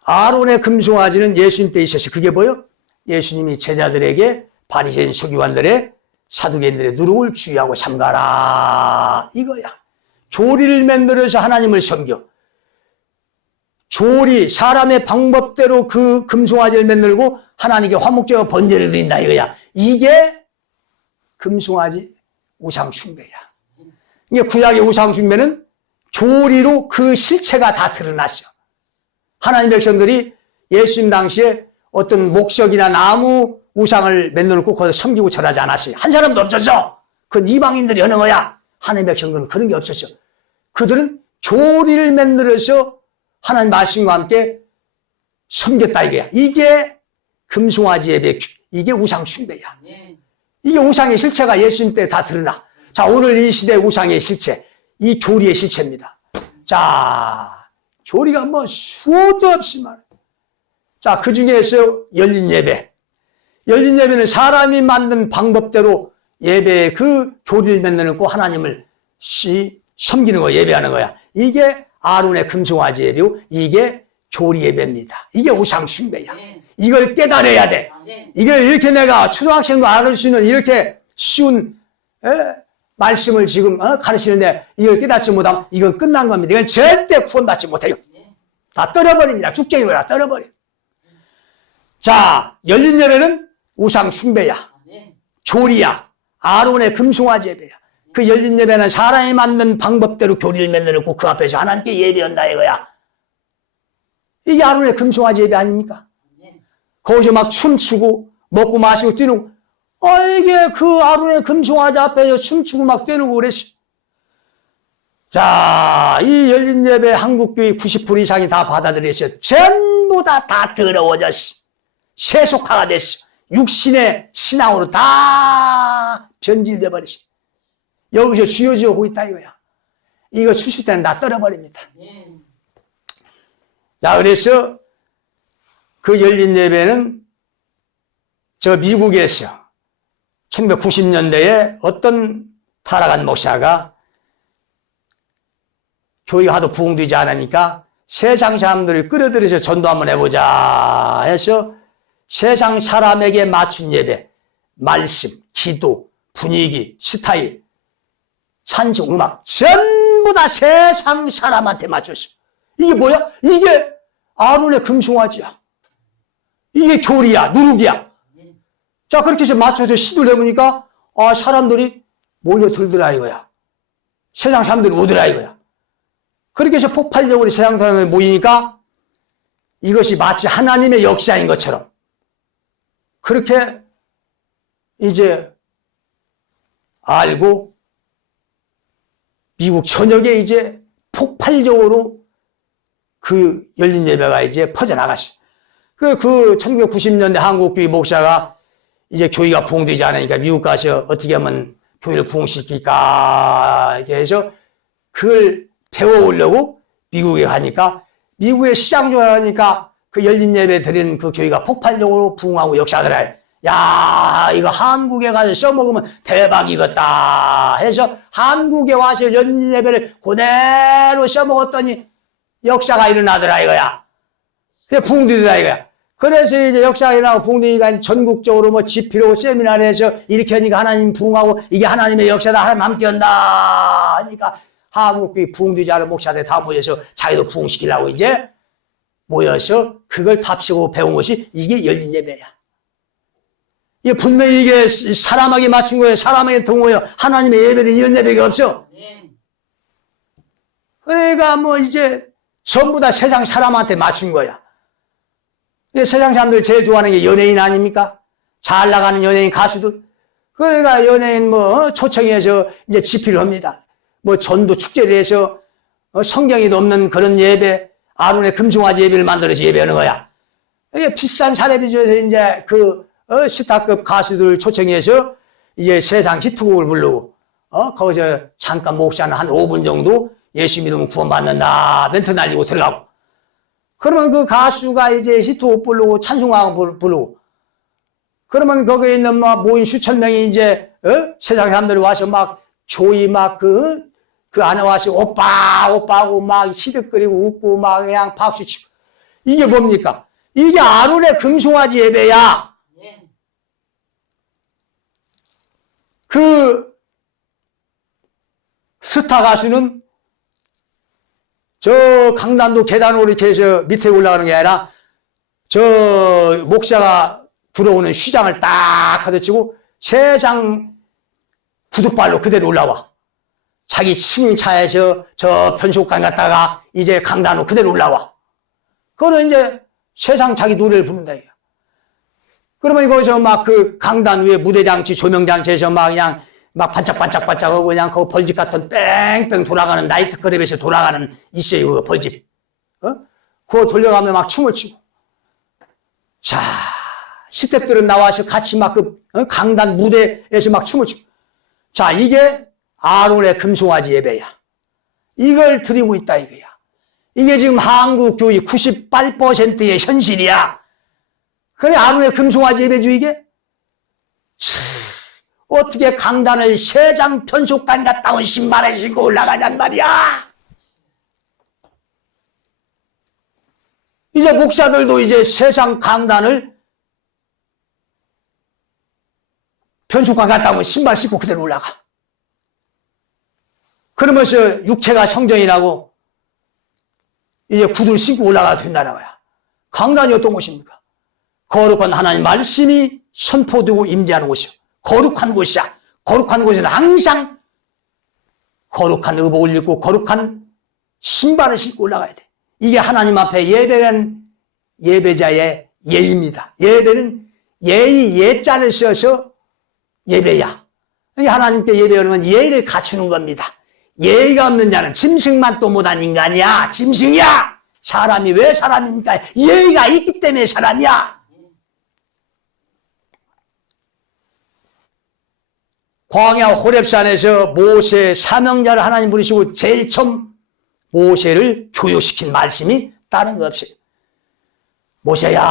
아론의 금송아지는 예수님 때 있었어요. 그게 뭐예요? 예수님이 제자들에게 바리새인 서기관들의 사두개인들의 누룩을 주의하고 삼가라 이거야. 조리를 만들어서 하나님을 섬겨. 조리, 사람의 방법대로 그 금송아지를 만들고 하나님께 화목제와 번제를 드린다 이거야. 이게 금송아지 우상숭배야. 이게 구약의 우상숭배는 조리로 그 실체가 다 드러났어. 하나님 백성들이 예수님 당시에 어떤 목석이나 나무 우상을 만들어놓고 거기서 섬기고 절하지 않았어요. 한 사람도 없었어. 그건 이방인들이 하는 거야. 하나님 백성들은 그런 게 없었어. 그들은 조리를 만들어서 하나님 말씀과 함께 섬겼다 이거야. 이게 금송아지 예배, 이게 우상 숭배야. 이게 우상의 실체가 예수님 때 다 드러나. 자, 오늘 이 시대의 우상의 실체, 이 조리의 실체입니다. 자, 조리가 뭐 수도 없이 말. 자, 그 중에서 열린 예배. 열린 예배는 사람이 만든 방법대로 예배의 그 교리를 만들고 하나님을 섬기는 거, 예배하는 거야. 이게 아론의 금송아지 예배고, 이게 교리 예배입니다. 이게 우상 숭배야. 이걸 깨달아야 돼. 이걸 이렇게 내가 초등학생도 알을 수 있는 이렇게 쉬운 말씀을 지금 가르치는데 이걸 깨닫지 못하면 이건 끝난 겁니다. 이건 절대 구원받지 못해요. 다 떨어버립니다. 죽쟁이로 다 떨어버려. 자, 열린 예배는 우상 숭배야. 교리야. 아론의 금송아지 예배야. 그 열린 예배는 사람이 만든 방법대로 교리를 만들었고 그 앞에서 하나님께 예배한다 이거야. 이게 아론의 금송아지 예배 아닙니까? 거기서 막 춤추고 먹고 마시고 뛰는 이게 그 아론의 금송아지 앞에서 춤추고 막 뛰는 그랬어. 자, 이 열린 예배 한국교회 90% 이상이 다 받아들였어. 전부 다 더러워졌어. 세속화가 됐어. 육신의 신앙으로 다 변질돼 버렸어. 여기서 쥐어지어 오고 있다 이거야. 이거 추수 때는 다 떨어버립니다. 자, 그래서 그 열린 예배는 저 미국에서 1990년대에 어떤 타락한 목사가 교회가 하도 부흥되지 않으니까 세상 사람들을 끌어들여서 전도 한번 해보자 해서 세상 사람에게 맞춘 예배, 말씀, 기도, 분위기, 스타일, 찬송, 음악 전부 다 세상 사람한테 맞췄어. 이게 뭐야? 이게 아론의 금송아지야. 이게 교리야, 누룩이야. 자, 그렇게 해서 맞춰서 시도를 해보니까 사람들이 몰려들더라 이거야. 세상 사람들이 오더라 이거야. 그렇게 해서 폭발적으로 세상 사람들이 모이니까 이것이 마치 하나님의 역사인 것처럼 그렇게 이제 알고 미국 전역에 이제 폭발적으로 그 열린 예배가 이제 퍼져나갔어요. 그 1990년대 한국교회 목사가 이제 교회가 부흥되지 않으니까 미국 가서 어떻게 하면 교회를 부흥시킬까 이렇게 해서 그걸 배워오려고 미국에 가니까 미국의 시장조사를 하니까 그 열린 예배 드린 그 교회가 폭발적으로 부흥하고 역사더라. 야, 이거 한국에 가서 써먹으면 대박이겠다 해서 한국에 와서 열린 예배를 그대로 써먹었더니 역사가 일어나더라 이거야. 그게 부흥되더라 이거야. 그래서 이제 역사가 일어나고 부흥되니까 전국적으로 뭐 집회로 세미나를 해서 이렇게 하니까 하나님 부흥하고 이게 하나님의 역사다. 하나님 함께 한다 하니까 한국교회 부흥되지 않은 목사들 다 모여서 자기도 부흥시키려고 이제 모여서 그걸 답시고 배운 것이 이게 열린 예배야. 이게 분명히 이게 사람에게 맞춘 거예요. 사람에게 든 거예요. 하나님의 예배는 이런 예배가 없어. 그러니까 뭐 이제 전부 다 세상 사람한테 맞춘 거야. 세상 사람들 제일 좋아하는 게 연예인 아닙니까? 잘 나가는 연예인 가수들. 그러니까 연예인 뭐 초청해서 이제 집회를 합니다. 뭐 전도 축제를 해서 성경에도 없는 그런 예배, 아론의 금송아지 예배를 만들어서 예배하는 거야. 이게 비싼 사례비 줘서 이제 그 스타급 가수들 초청해서 이제 세상 히트곡을 부르고 거기서 잠깐 목사는 한 5분 정도 예수 믿으면 구원받는다 멘트 날리고 들어가고. 그러면 그 가수가 이제 히트곡 부르고 찬송하고 부르고. 그러면 거기에 있는 막 모인 수천 명이 이제 세상 사람들이 와서 막 조이 막 그 안에 와서 오빠 오빠하고 막 시득거리고 웃고 막 그냥 박수 치고. 이게 뭡니까? 이게 아론의 금송아지 예배야. 그 스타 가수는 저 강단도 계단으로 이렇게 해서 밑에 올라가는 게 아니라 저 목사가 들어오는 시장을 딱 가득치고 세상 구두발로 그대로 올라와. 자기 승차에서 저 편속관 갔다가 이제 강단으로 그대로 올라와. 그거는 이제 세상 자기 노래를 부른다. 그러면 거기서 막 그 강단 위에 무대장치, 조명장치에서 막 그냥 막 반짝반짝반짝하고 그냥 그 벌집 같은 뺑뺑 돌아가는 나이트클럽에서 돌아가는 있어요. 그 벌집. 그거 돌려가면 막 춤을 추고. 자, 스태프들은 나와서 같이 막 그 강단 무대에서 막 춤을 추고. 자, 이게 아론의 금송아지 예배야. 이걸 드리고 있다 이거야. 이게 지금 한국 교회 98%의 현실이야. 그래 하루에 금송아지 예배 주이게? 어떻게 강단을 세장 편속관 갔다 온 신발을 신고 올라가냔 말이야. 이제 목사들도 이제 세상 강단을 편속관 갔다 오면 신발 신고 그대로 올라가. 그러면서 육체가 성전이라고 이제 구두를 신고 올라가도 된다는 거야. 강단이 어떤 곳입니까? 거룩한 하나님 말씀이 선포되고 임재하는 곳이요. 거룩한 곳이야. 거룩한 곳에는 항상 거룩한 의복을 입고 거룩한 신발을 신고 올라가야 돼. 이게 하나님 앞에 예배는 예배자의 예입니다. 예배는 예의 예자를 써서 예배야. 하나님께 예배하는 건 예의를 갖추는 겁니다. 예의가 없는 자는 짐승만 또 못한 인간이야. 짐승이야. 사람이 왜 사람입니까? 예의가 있기 때문에 사람이야. 광야 호렙산에서 모세 사명자를 하나님 부르시고 제일 처음 모세를 교육시킨 말씀이 다른 거 없어요. 모세야,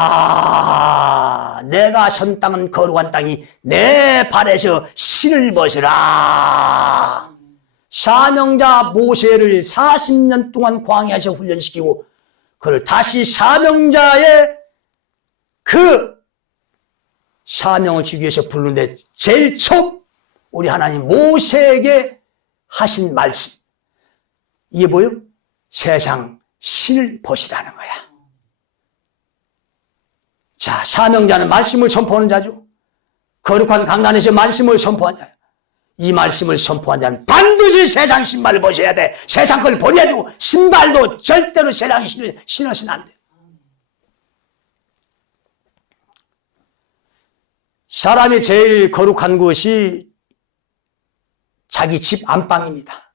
내가 선 땅은 거룩한 땅이 내 발에서 실을 벗으라. 사명자 모세를 40년 동안 광야에서 훈련시키고 그를 다시 사명자의 그 사명을 주기 위해서 부르는데 제일 처음 우리 하나님 모세에게 하신 말씀, 이게 뭐예요? 세상 실을 벗으라는 거야. 자, 사명자는 말씀을 선포하는 자죠. 거룩한 강단에서 말씀을 선포한 자야. 이 말씀을 선포한 자는 반드시 세상 신발을 벗어야 돼. 세상 걸 버려야 되고 신발도 절대로 세상 신을 신어서는 안 돼. 사람이 제일 거룩한 것이 자기 집 안방입니다.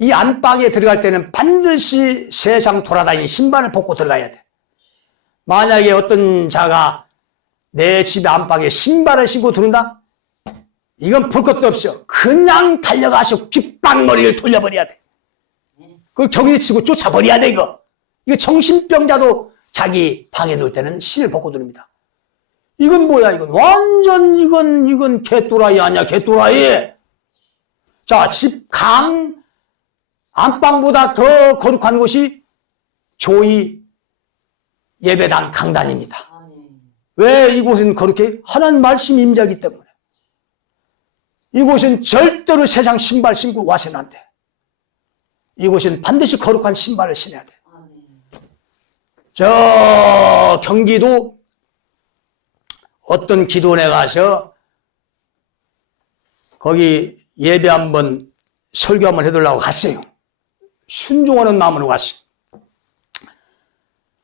이 안방에 들어갈 때는 반드시 세상 돌아다니는 신발을 벗고 들어가야 돼. 만약에 어떤 자가 내 집 안방에 신발을 신고 들어온다? 이건 볼 것도 없어. 그냥 달려가서 귓방머리를 돌려버려야 돼. 그걸 경위치고 쫓아버려야 돼, 이거. 이거 정신병자도 자기 방에 들어올 때는 신을 벗고 들어옵니다. 이건 뭐야, 이건. 완전 이건 개또라이 아니야, 개또라이. 자, 집 안방보다 더 거룩한 곳이 조이 예배당 강단입니다. 왜 이곳은 거룩해? 하나님 말씀 임재하기 때문에. 이곳은 절대로 세상 신발 신고 와서는 안 돼. 이곳은 반드시 거룩한 신발을 신어야 돼. 저 경기도 어떤 기도원에 가서 거기 예배 한번 설교 한번 해달라고 갔어요. 순종하는 마음으로 갔어요.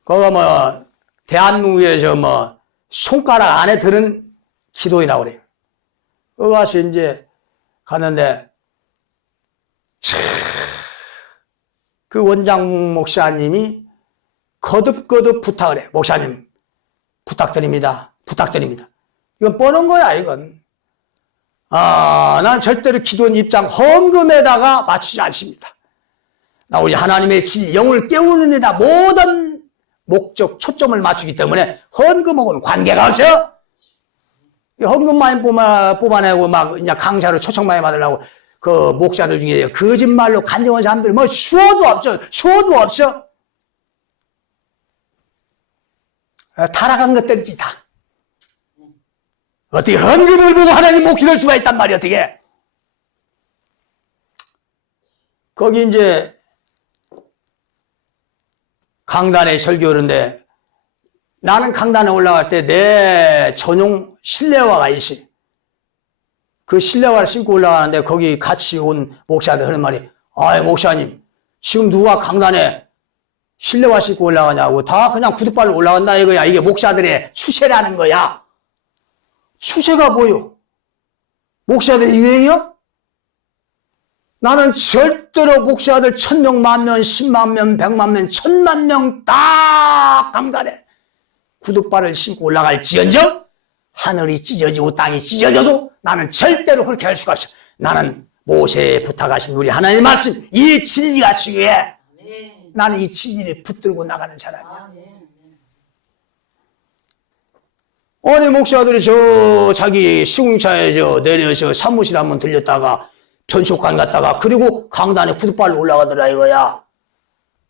거기 뭐 대한민국에서 뭐 손가락 안에 드는 기도회라고 그래요. 거기 가서 이제 갔는데 그 원장 목사님이 거듭거듭 부탁을 해. 목사님 부탁드립니다. 부탁드립니다. 이건 뻔한 거야, 이건. 난 절대로 기도원 입장 헌금에다가 맞추지 않습니다. 나 우리 하나님의 영을 깨우는 데다 모든 목적, 초점을 맞추기 때문에 헌금하고는 관계가 없어요. 헌금 많이 뽑아내고 막 이제 강사로 초청 많이 받으려고 그 목사들 중에 거짓말로 간증한 사람들이 뭐 수어도 없죠. 수어도 없어. 타락한 것들이지 다. 어떻게 헌금을 보고 하나님 목회할 수가 있단 말이야, 어떻게. 거기 이제 강단에 설교하는데 나는 강단에 올라갈 때 내 전용 실내화가 있어. 그 실내화를 신고 올라가는데 거기 같이 온 목사들 하는 말이, 아이 목사님 지금 누가 강단에 실내화 신고 올라가냐고. 다 그냥 구두발로 올라간다 이거야. 이게 목사들의 추세라는 거야. 추세가 뭐요? 목사들의 유행이요? 나는 절대로 목사들 1000명, 10,000명, 100,000명, 100,000명, 10,000,000명 다 강단에 구두발을 신고 올라갈지언정 하늘이 찢어지고 땅이 찢어져도 나는 절대로 그렇게 할 수가 없어. 나는 모세에 부탁하신 우리 하나님의 말씀, 이 진리가 중요해. 나는 이 진리를 붙들고 나가는 사람이야. 아니, 목사들이 자기 시궁차에 내려서 사무실 한번 들렸다가 편속관 갔다가 그리고 강단에 구두발로 올라가더라 이거야.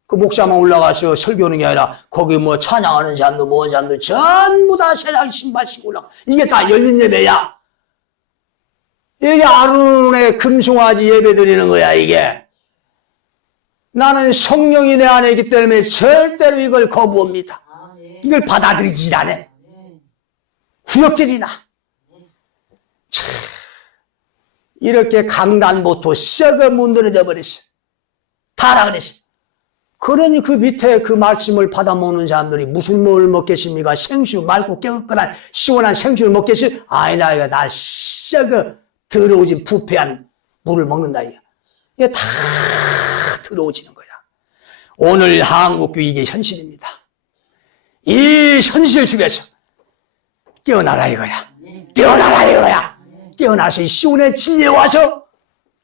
그 목사만 올라가서 설교하는 게 아니라 거기 뭐 찬양하는 사람도 뭐 사람도 전부 다 세상 신발 신고 올라가. 이게 다 열린 예배야. 이게 아론의 금송아지 예배 드리는 거야 이게. 나는 성령이 내 안에 있기 때문에 절대로 이걸 거부합니다. 이걸 받아들이지 않아. 구역질이나. 이렇게 강단부터 썩어 문드러져 버렸어. 타라 그랬어. 그러니 그 밑에 그 말씀을 받아먹는 사람들이 무슨 뭘 먹겠습니까? 생수, 맑고 깨끗한 시원한 생수를 먹겠지? 아니라 이거 다 썩어 더러워진 부패한 물을 먹는다 이거. 이게 다 더러워지는 거야. 오늘 한국교 이게 현실입니다. 이 현실 속에서 깨어나라 이거야. 깨어나라 이거야. 깨어나서 이 시온의 진리에 와서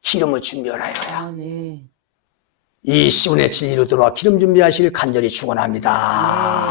기름을 준비하라 이거야. 이 시온의 진리로 들어와 기름 준비하시길 간절히 축원합니다.